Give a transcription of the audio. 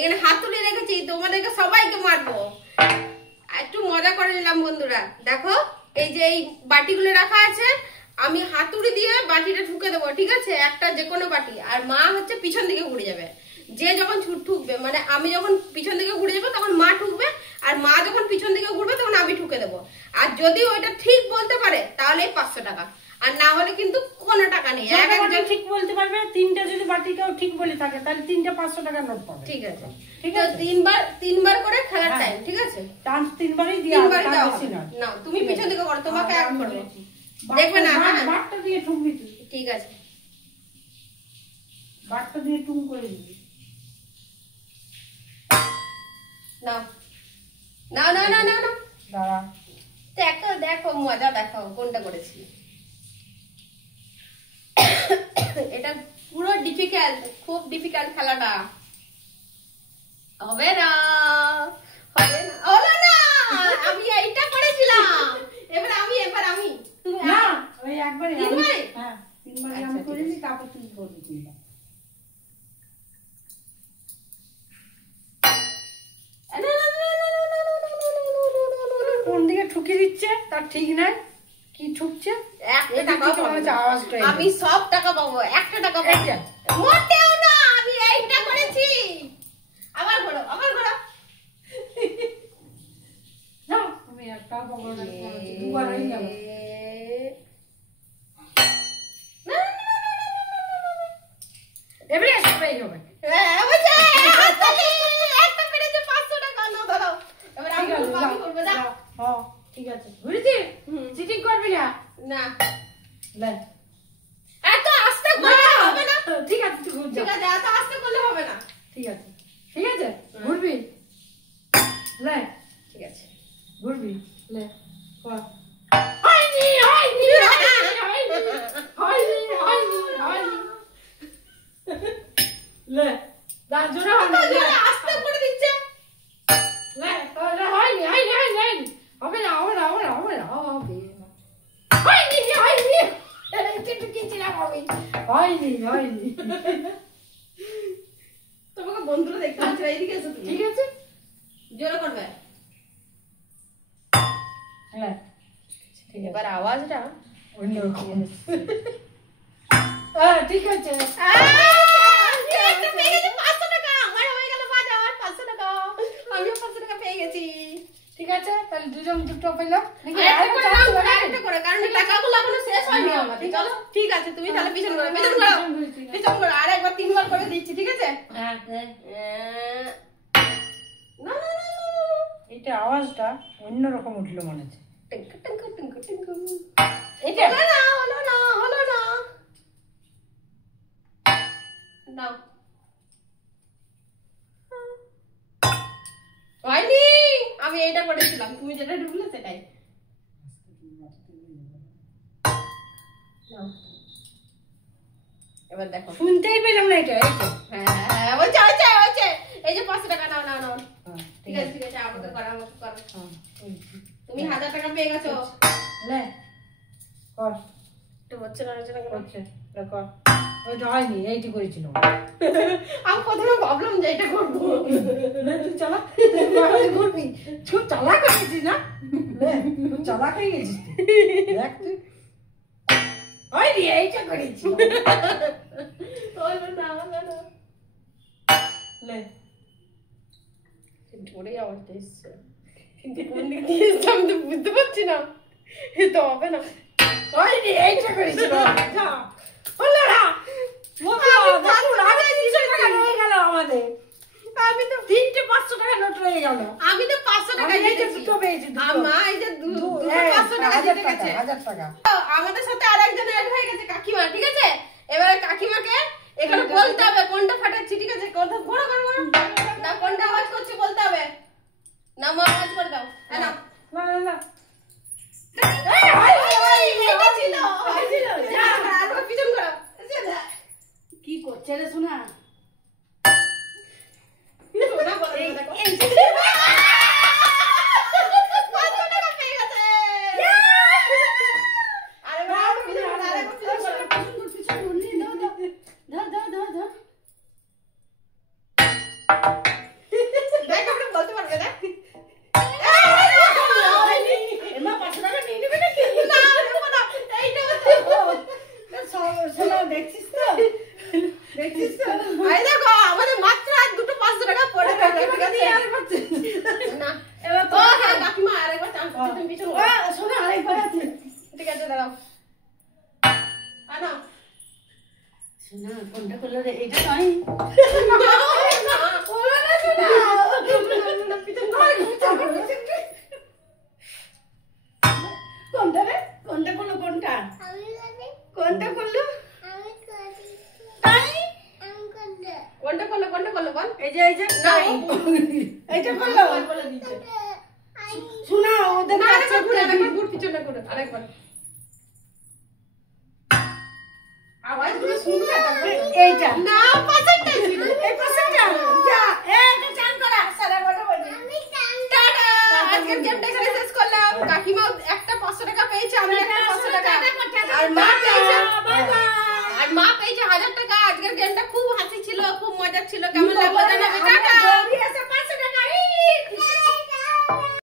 এখানে হাতুড়ি রেখেছি, তোমাদেরকে সবাইকে মারবো। একটু মজা করে নিলাম বন্ধুরা। দেখো এই যে এই বাটিগুলো রাখা আছে, আমি হাতুড়ি দিয়ে বাটিটা ঠুকে দেবো, ঠিক আছে? একটা যে কোনো বাটি। আর মা হচ্ছে পিছন দিকে ঘুরে যাবে, যে যখন ঠুকবে, মানে আমি যখন পিছন দিকে ঘুরে যাবো তখন মা ঠুকবে, আর মা যখন পিছন দিকে ঘুরবে তখন আমি ঠুকে দেবো। আর যদি ওইটা ঠিক বলতে পারে তাহলে 500 টাকা, আর না হলে কিন্তু কোনো টাকা নেই। একজন ঠিক বলতে পারবে, তিনটা যদি বাটিটাও ঠিক বলে থাকে তাহলে 3টা 500 টাকা নোট পাবে। ঠিক আছে, ঠিক আছে। তিনবার করে খেলার টাইম, ঠিক আছে? ডান্স 3বারই দিয়া, তার বেশি না। না তুমি পিছন দিকে করো, তোমাকে এক করবে, দেখবে না? বাটটা দিয়ে ঠুকবি তুই। ঠিক আছে, বাটটা দিয়ে টুম করে দিবি। নাও নাও নাও নাও নাও, দাঁড়া, দেখো দেখো মজা দেখো কোনটা করেছি। এটা পুরো ডিফিকাল্ট, খুব ডিফিকাল্ট খেলাটা। হবে না, হবে না, হলো না। আমি এইটা করেছিলাম, এবার আমি তুমি না ওই একবারই। তিনবারই? হ্যাঁ, তিনবারই আমি করেছি, তারপর তুই করবি তিনবার। কোন দিকে ঠুকি দিচ্ছে তার ঠিক নাই, কি ঠুকছে? আমি সব টাকা পাবো, 1 টাকা পাবো মোটেও না। আমি এইটা করেছি। আবার ঘোরো, আবার ঘোরো। আমি একটাও পাবো না, দুবার হয়ে গেল। এবারে সবাই হবে। একটা পেরেছে 500 টাকা। নাও দাও, এবার আমি করবো। দাও, হ্যাঁ ঠিক আছে। ঘুরেছি, চিটিং করবি না। না লে, এত আস্তে করলে হবে না। ঠিক আছে তুই ঘুর যা। ঠিক আছে, এত আস্তে করলে হবে না। ঠিক আছে, ঠিক আছে, ঘুরবি। লে, ঠিক আছে, ঘুরবি। লে, কর। হয়নি হয়নি হয়নি হয়নি হয়নি হয়নি। লে, দা জোরে হয়নি। আস্তে করে দিচ্ছে। লে, তোরা হয়নি হয়নি হয়নি হয়নি। হবে না হবে না হবে না হবে না হবে না। হয়নি হয়নি। একটু কিছিলাম আমি। হয়নি হয়নি। তোমাকে বন্ধুরা দেখতে পাচ্ছে না, এইদিকে এসো তুমি। ঠিক আছে, জোরে করবে। হ্যাঁ এবার আওয়াজটা অন্যরকম। ঠিক আছে। একটা পেয়ে গেছি 500 টাকা। আমার হয়ে গেল বাজার 500 টাকা। আমিও 500 টাকা পেয়ে গেছি। ঠিক আছে, তাহলে দুজন দুটো পেলাম। আরেকটা করে, কারণ টাকাগুলো এখনো শেষ হয়নি আমাদের। চলো ঠিক আছে, তুমি তাহলে পিছন করো, পিছন করো, পিছন করো। আর একবার 3বার করে দিচ্ছি, ঠিক আছে? হ্যাঁ, না না না, এটা আওয়াজটা অন্যরকম উঠলো মনে হচ্ছে। টিঙ্কু টিঙ্কু টিঙ্কু টিঙ্কু। এটা হলো না, হলো না, হলো না। দাও। হয়নি। আমি এইটা করেছিলাম, তুমি যেটা ঢুকলে সেটাই। নাও। এবার দেখো, শুনতেই পেলাম না এটা। এই তো। হ্যাঁ, হচ্ছে। এই যে 500 টাকা নাও নাও নাও। ঠিক আছে, ঠিক আছে, আমাকে করো, আমাকে করো। তুমি 1000 টাকা পেয়ে গেছো। লে, কর। তো হচ্ছে না, হচ্ছে না, হচ্ছে, লে কর। ওইটা হয়নি, এইটি করেছিলাম। আমি প্রথমে ভাবলাম যে এটা করবো। লে, তুই চালাক, ঘুরবি। খুব চালাক হয়েছিস না? লে, খুব চালাক হয়ে গেছিস তুই। দেখ তুই। হয়নি, এইটা করেছি। হলো না, হলো না। লে, ধরে আওয়াজটা এসছে, কিন্তু কোন দিক দিয়ে এসছে আমি তো বুঝতে পারছি না। এ তো হবে না। হয়নি, এইটা করেছিলাম। যা, হলো না। আমাদের আমি তো 3টে 500 টাকা নোট রয়ে গেল। আমি তো 500 টাকা জিতেছি। দুটো পেয়েছি। মা এই যে 500 টাকা জিতে গেছে। 1000 টাকা। আমাদের সাথে আরেকজন অ্যাড হয়ে গেছে, কাকিমা, ঠিক আছে? এবারে কাকিমাকে এখানে বলতে হবে কোনটা ফাটাচ্ছি, ঠিক আছে? কোনটা ঘোরো ঘোরো ঘোরো, না কোনটা আওয়াজ করছে বলতে হবে। না মা আওয়াজ করে দাও। হ্যাঁ না না না না, এটা ছিল, হয়েছিল। যা আর পিছন করো। কি করছে রে সোনা? সোনা বলে দেখো। 500 টাকা পেয়ে গেছে। আরে বাবা, পিছন করো, আরে পিছন করো। ধর ধর ধর ধর। শোনো দেখছিস তো দেখছিস তো এই দেখো আমাদের মাত্র আর দুটো 500 টাকা পড়ে গেছে ঠিক আছে না এবার ও হ্যাঁ কাকিমা আরেকবার চান্স দিতে পিছন শোনো আরেকবার আছে ঠিক আছে দাঁড়াও আনা শোনা কোনটা করলো রে এটা নয় কোনটা রে কোনটা করলো কোনটা কোনটা করলো কোনটা করলো বল এই যে নাই এইটা করলো বলে দিচ্ছে শোনা ওদের না কাছে আরেকবার ঘুরে আরেকবার ঘুর পিছনে ঘুরে আরেকবার আওয়াজগুলো শুনবে তারপরে এইটা না পাশেরটা ছিল এই পাশেটা যা এটা চান করা সারা বড় বাজে টাটা আজকের গেমটা এখানে শেষ করলাম কাকিমা একটা 500 টাকা পেয়েছে আমি একটা 500 টাকা আর মা পেয়েছে বাই বাই আর মা পেয়েছে 1000 টাকা আজকের গেমটা খুব হাসি ছিল খুব মজা ছিল কেমন লাগলো জানাবে টাটা